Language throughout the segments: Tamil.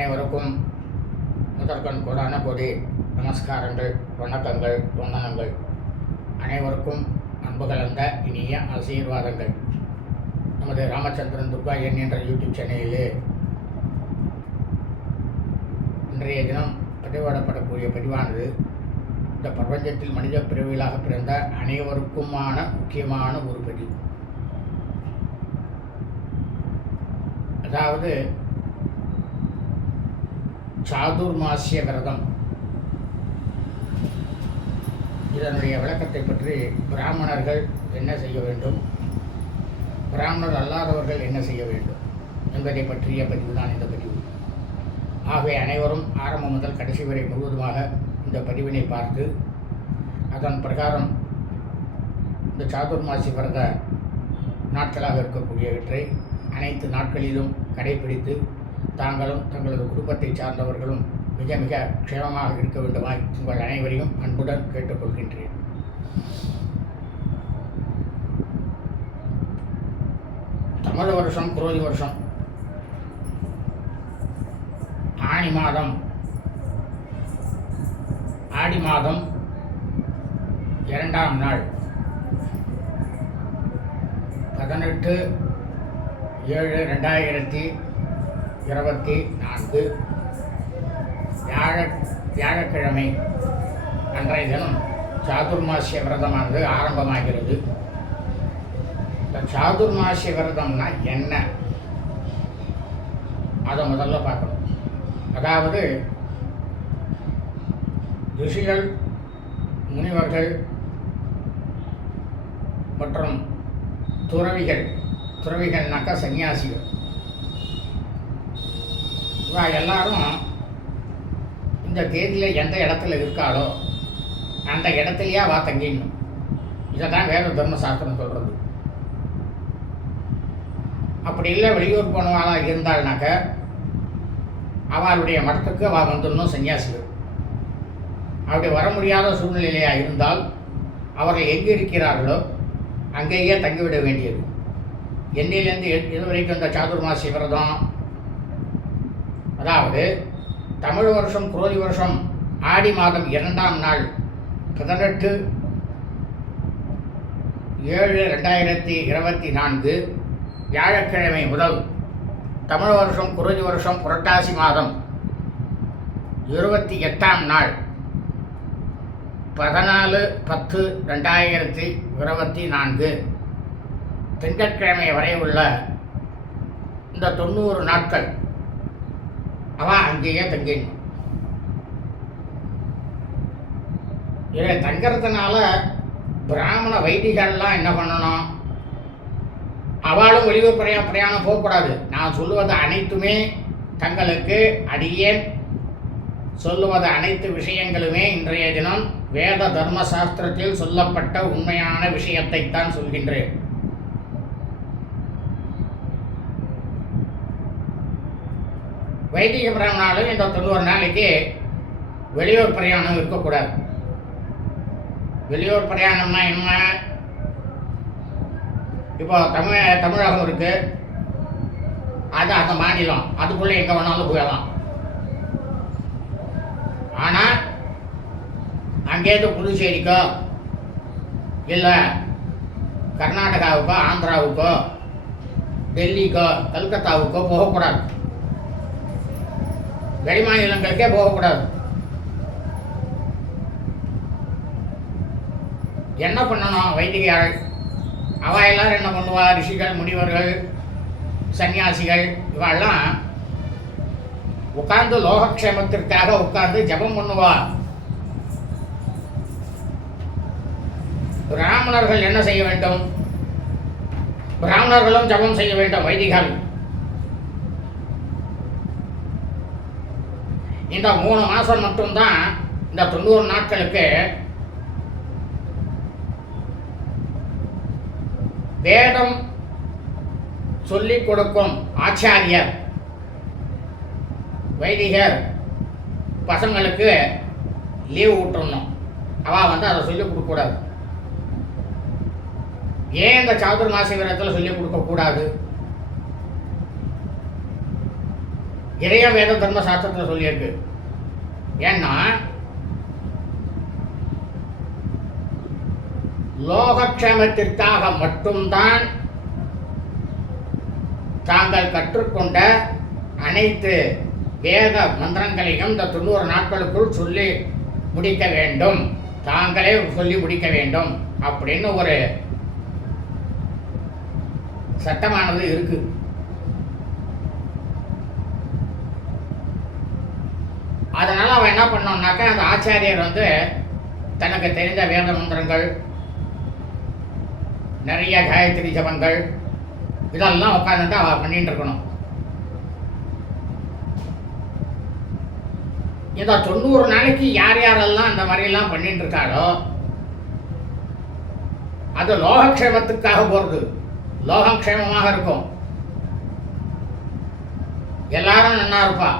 அனைவருக்கும் முதற்கண் கூடான கொடி நமஸ்காரங்கள் வணக்கங்கள் வந்தனங்கள். அனைவருக்கும் அன்பு கலந்த இனிய ஆசீர்வாதங்கள். நமது ராமச்சந்திரன் துர்கா என் என்ற யூடியூப் சேனலிலே இன்றைய தினம் பதிவிடப்படக்கூடிய பதிவானது. இந்த பிரபஞ்சத்தில் மனித பிறவிகளாக பிறந்த அனைவருக்குமான முக்கியமான ஒரு பதிவு அதாவது சாதுர்மாசிய விரதம் இதனுடைய விளக்கத்தை பற்றி பிராமணர்கள் என்ன செய்ய வேண்டும்? பிராமணர் அல்லாதவர்கள் என்ன செய்ய வேண்டும்? என்பதை பற்றிய பதிவு தான் இந்த பதிவு. ஆகவே அனைவரும் ஆரம்பம் முதல் கடைசி வரை முழுவதுமாக இந்த பதிவினை பார்த்து அதன் பிரகாரம் இந்த சாதுர்மாசி விரத நாட்களாக இருக்கக்கூடியவற்றை அனைத்து நாட்களிலும் கடைபிடித்து தாங்களும் தங்களது குடும்பத்தை சார்ந்தவர்களும் மிக மிக க்ஷேமமாக இருக்க வேண்டுமாய் உங்கள் அனைவரையும் அன்புடன் கேட்டுக்கொள்கின்றேன். தமிழ் வருஷம் குரோதி வருஷம். ஆணி மாதம். ஆடி மாதம் இரண்டாம் நாள். பதினெட்டு ஏழு ரெண்டாயிரத்தி இருபத்தி நான்கு. வியாழ வியாழக்கிழமை அன்றைய தினம் சாதுர்மாசிய விரதமானது ஆரம்பமாகிறது. இந்த சாதுர்மாசிய விரதம்னா என்ன? அதை முதல்ல பார்க்கணும். அதாவது ரிஷிகள் முனிவர்கள் மற்றும் துறவிகள் துறவிகள்னாக்கா சன்னியாசிகள். இவா எல்லாரும் இந்த தேதியில் எந்த இடத்துல இருக்காளோ அந்த இடத்துலையா வா தங்கிடணும் இதை தான் வேத தர்மசாஸ்திரம் சொல்கிறது அப்படி இல்லை வெளியூர் போனவாளாக இருந்தாள்னாக்க அவளுடைய மடத்துக்கு அவள் வந்துடணும் சன்னியாசிகள். அப்படி வர முடியாத சூழ்நிலையாக இருந்தால் அவர்கள் எங்கே இருக்கிறார்களோ அங்கேயே தங்கிவிட வேண்டியது. என்னிலேருந்து இது வரைக்கும் இந்த சாதுர்மாசி விரதம் அதாவது தமிழ் வருஷம் குரோதி வருஷம் ஆடி மாதம் இரண்டாம் நாள் பதினெட்டு ஏழு ரெண்டாயிரத்தி இருபத்தி நான்கு வியாழக்கிழமை முதல் தமிழ் வருஷம் குரோதி வருஷம் புரட்டாசி மாதம் இருபத்தி எட்டாம் நாள் பதினாலு பத்து ரெண்டாயிரத்தி இருபத்தி நான்கு. திங்கட்கிழமை வரை உள்ள இந்த தொண்ணூறு நாட்கள் அவன் அங்கேயே தங்கிடணும் இதில் தங்கிறதுனால பிராமண வைதிகள்லாம் என்ன பண்ணணும்? அவளும் வெளியூர் பிரயா பிரயாணம் போகக்கூடாது. நான் சொல்லுவது அனைத்துமே தங்களுக்கு அடியேன். சொல்லுவது அனைத்து விஷயங்களுமே இன்றைய தினம் வேத தர்ம சாஸ்திரத்தில் சொல்லப்பட்ட உண்மையான விஷயத்தைத்தான் சொல்கின்றேன். வைதிக பிராமணாலும் இந்த தொண்ணூறு நாளைக்கு வெளியூர் பிரயாணம் இருக்கக்கூடாது. வெளியூர் பிரயாணம்னா என்ன? இப்போ தமிழ் தமிழகம் இருக்கு. அது அந்த மாநிலம். அதுக்குள்ளே எங்கே வேணாலும் போயிடலாம் ஆனால் அங்கேருந்து புதுச்சேரிக்கோ இல்லை கர்நாடகாவுக்கோ ஆந்திராவுக்கோ டெல்லிக்கோ கல்கத்தாவுக்கோ போகக்கூடாது. வெளிமாநிலங்களுக்கே போகக்கூடாது. என்ன பண்ணணும் வைதிகார்கள் அவ எல்லாரும் என்ன பண்ணுவா? ரிஷிகள் முனிவர்கள் சன்னியாசிகள் இவெல்லாம் உட்கார்ந்து லோகக்ஷேமத்திற்காக உட்கார்ந்து ஜபம் பண்ணுவா. பிராமணர்கள் என்ன செய்ய வேண்டும்? பிராமணர்களும் ஜபம் செய்ய வேண்டும் வைதிகர்கள். இந்த மூணு மாதம் மட்டும்தான் இந்த தொண்ணூறு நாட்களுக்கு வேதம் சொல்லிக் கொடுக்கும் ஆச்சாரியர் வைதிகர் பசங்களுக்கு லீவ் விட்டுறணும். அவள் வந்து அதை சொல்லிக் கொடுக்கக்கூடாது ஏன் இந்த சாதுர்மாசி விரதத்தில் சொல்லிக் கொடுக்கக்கூடாது இறைய வேத தர்ம சாஸ்திரத்தில் சொல்லியிருக்கு. ஏன்னா லோகக்ஷேமத்திற்காக மட்டும்தான் தாங்கள் கற்றுக்கொண்ட அனைத்து வேத மந்திரங்களையும் இந்த தொண்ணூறு நாட்களுக்குள் சொல்லி முடிக்க வேண்டும். தாங்களே சொல்லி முடிக்க வேண்டும் அப்படின்னு ஒரு சட்டமானது இருக்குது அதனால் அவன் என்ன பண்ணோம்னாக்கா அந்த ஆச்சாரியர் வந்து தனக்கு தெரிந்த வேத மந்திரங்கள் நிறைய காயத்ரி ஜபங்கள் இதெல்லாம் உட்காந்துட்டு அவள் பண்ணிட்டு இருக்கணும். இந்த தொண்ணூறு நாளைக்கு யார் யாரெல்லாம் அந்த மாதிரிலாம் பண்ணிட்டு இருக்காரோ அது லோகக்ஷேமத்துக்காக போகிறது லோகம் க்ஷேமமாக இருக்கும். எல்லாரும் நல்லா இருப்பா.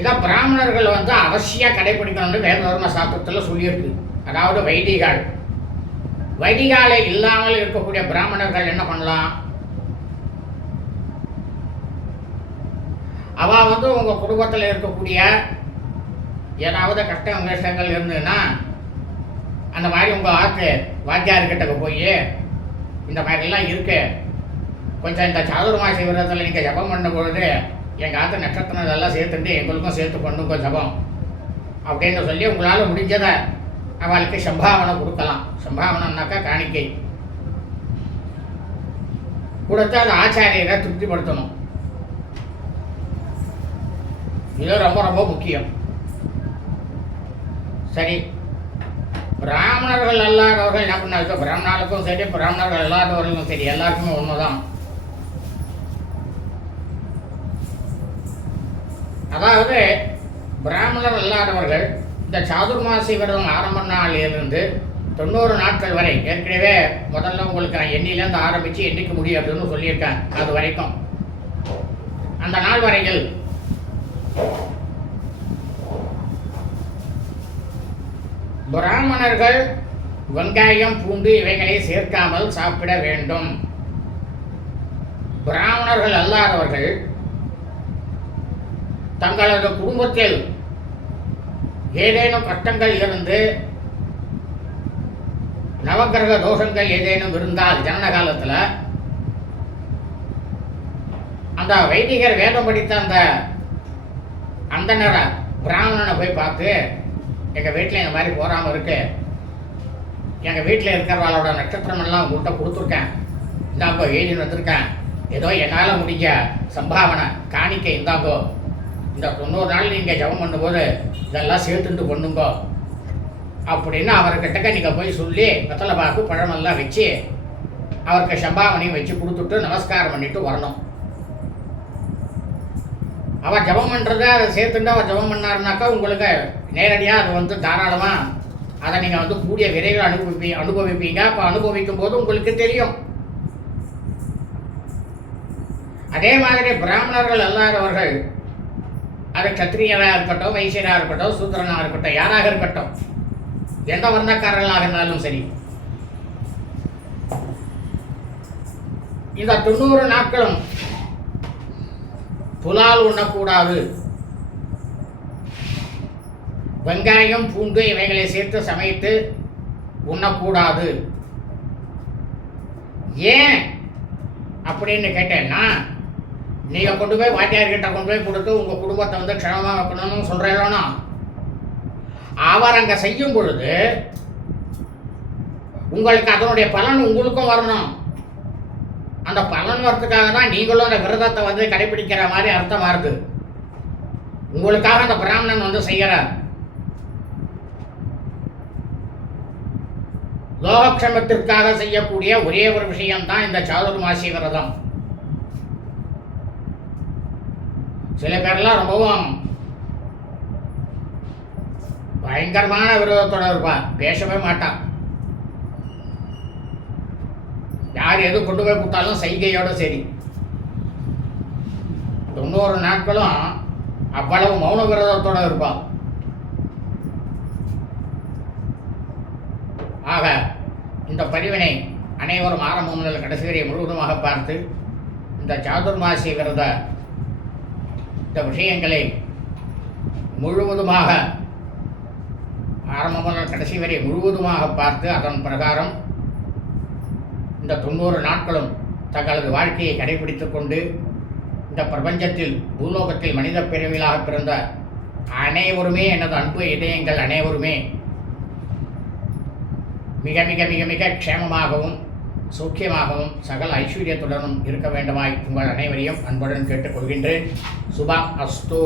இதை பிராமணர்கள் வந்து அவசியம் கடைபிடிக்கணும்னு வேதவர்ம சாஸ்திரத்தில் சொல்லியிருக்கு. அதாவது வைதிகால் வைதிகாலை இல்லாமல் இருக்கக்கூடிய பிராமணர்கள் என்ன பண்ணலாம்? அவ வந்து உங்கள் குடும்பத்தில் இருக்கக்கூடிய ஏதாவது கஷ்டம் கஷ்டங்கள் இருந்ததுன்னா அந்த மாதிரி உங்கள் ஆத்து வாத்தியார்கிட்ட போய் இந்த மாதிரிலாம் இருக்கு. கொஞ்சம் இந்த சாதுர்மாசி விரதத்தில் நீங்கள் ஜபம் பண்ணும் பொழுது எங்கள் ஆத்த நட்சத்திரம் இதெல்லாம் சேர்த்துட்டு எங்களுக்கும் சேர்த்து பண்ணுங்க ஜபம். அப்படின்னு சொல்லி உங்களால் முடிஞ்சதை அவளுக்கு சம்பாவனை கொடுக்கலாம். சம்பாவனைனாக்கா காணிக்கை. கொடுத்து அந்த ஆச்சாரியரை திருப்திப்படுத்தணும். இது ரொம்ப ரொம்ப முக்கியம். சரி. பிராமணர்கள் அல்லாதவர்கள் என்ன பண்ணாங்க பிராமணர்களுக்கும் சரி பிராமணர்கள் அல்லாதவர்களுக்கும் சரி எல்லாருக்குமே தான் அதாவது பிராமணர் அல்லாதவர்கள் இந்த சாதுர்மாசி விரதம் ஆரம்ப நாளிலிருந்து தொண்ணூறு நாட்கள் வரை ஏற்கனவே முதல்ல உங்களுக்கு நான் எண்ணிலேருந்து ஆரம்பித்து எண்ணிக்க முடியும் அப்படின்னு சொல்லியிருக்கேன் அது வரைக்கும். அந்த நாள் வரையில் பிராமணர்கள் வெங்காயம் பூண்டு இவைகளை சேர்க்காமல் சாப்பிட வேண்டும். பிராமணர்கள் அல்லாதவர்கள் தங்களது குடும்பத்தில் ஏதேனும் கஷ்டங்கள் இருந்து நவக்கிரக தோஷங்கள் ஏதேனும் இருந்தால் ஜனன காலத்தில் அந்த வைதிகர் வேதம் படித்த அந்த அந்தனரை பிராமணனை போய் பார்த்து எங்கள் வீட்டில் இந்த மாதிரி போகாமல் இருக்கு. எங்கள் வீட்டில் இருக்கிறவங்களோட நட்சத்திரம் எல்லாம் உங்கள்கிட்ட கொடுத்துருக்கேன். இந்தாங்கோ எழுதி வந்திருக்கேன். ஏதோ என்னால் முடிஞ்ச சம்பாவனை காணிக்கை இந்தாங்கோ இந்த தொண்ணூறு நாள் நீங்கள் ஜெபம் பண்ணும்போது இதெல்லாம் சேர்த்துட்டு பண்ணுங்கோ. அப்படின்னு அவர்கிட்டக்க நீங்கள் போய் சொல்லி வெத்தலை பாக்கு பழமெல்லாம் வச்சு அவருக்கு சம்பாவனையும் வச்சு கொடுத்துட்டு நமஸ்காரம் பண்ணிட்டு வரணும். அவர் ஜெபம் பண்ணுறத அதை சேர்த்துட்டு அவர் ஜெபம் பண்ணாருனாக்கா உங்களுக்கு நேரடியாக அது வந்து தாராளமாக அதை நீங்கள் வந்து கூடிய விரைவில் அனுபவிப்பீ அனுபவிப்பீங்க. அப்போ அனுபவிக்கும் போது உங்களுக்கு தெரியும். அதே மாதிரி பிராமணர்கள் அல்லாதவர்கள் அது கத்திரியனாக இருக்கட்டும் வைசியனாக இருக்கட்டும் சூத்திரனாக இருக்கட்டும் யாராக இருக்கட்டும். எந்த வர்ணக்காரர்களாக இருந்தாலும் சரி. இந்த தொண்ணூறு நாட்களும் புலால் உண்ணக்கூடாது. வெங்காயம் பூண்டு இவைகளை சேர்த்து சமைத்து உண்ணக்கூடாது. ஏன்? அப்படின்னு கேட்டேன்னா நீங்கள் கொண்டு போய் வாத்தியார்கிட்ட கொண்டு போய் கொடுத்து உங்கள் குடும்பத்தை வந்து க்ஷணமாக வைக்கணும்னு சொல்கிறீங்களோனா அவர் அங்கே செய்யும் பொழுது உங்களுக்கு அதனுடைய பலன் உங்களுக்கும் வரணும். அந்த பலன் வரத்துக்காக தான் நீங்களும் அந்த விரதத்தை வந்து கடைபிடிக்கிற மாதிரி அர்த்தமாக இருக்கு. உங்களுக்காக அந்த பிராமணன் வந்து செய்கிறார். லோகக்ஷமத்திற்காக செய்யக்கூடிய ஒரே ஒரு விஷயம்தான் இந்த சாதுர்மாசி விரதம். சில பேர்லாம் ரொம்பவும் பயங்கரமான விரோதத்தோட இருப்பான் பேசவே மாட்டான் யார் எது கொண்டு போய் கொடுத்தாலும் சைகையோட சரி. தொண்ணூறு நாட்களும் அவ்வளவு மௌன விரோதத்தோட இருப்பான் ஆக இந்த பதிவினை அனைவரும் ஆரம்பம் முதல் கடைசி வரை முழுவதுமாக பார்த்து இந்த சாதுர்மாசி விரத இந்த விஷயங்களை முழுவதுமாக ஆரம்பம் முதல் கடைசி வரை முழுவதுமாக பார்த்து அதன் பிரகாரம் இந்த தொண்ணூறு நாட்களும் தங்களது வாழ்க்கையை கடைபிடித்துக் கொண்டு இந்த பிரபஞ்சத்தில் பூலோகத்தில் மனித பிறவிலாக பிறந்த அனைவருமே எனது அன்பு இதயங்கள் அனைவருமே மிக மிக மிக மிக க்ஷேமமாகவும் சௌக்கியமாகவும் சகல ஐஸ்வர்யத்துடனும் இருக்க வேண்டுமாய் உங்கள் அனைவரையும் அன்புடன் கேட்டுக்கொள்கின்றேன். சுபா அஸ்தோ.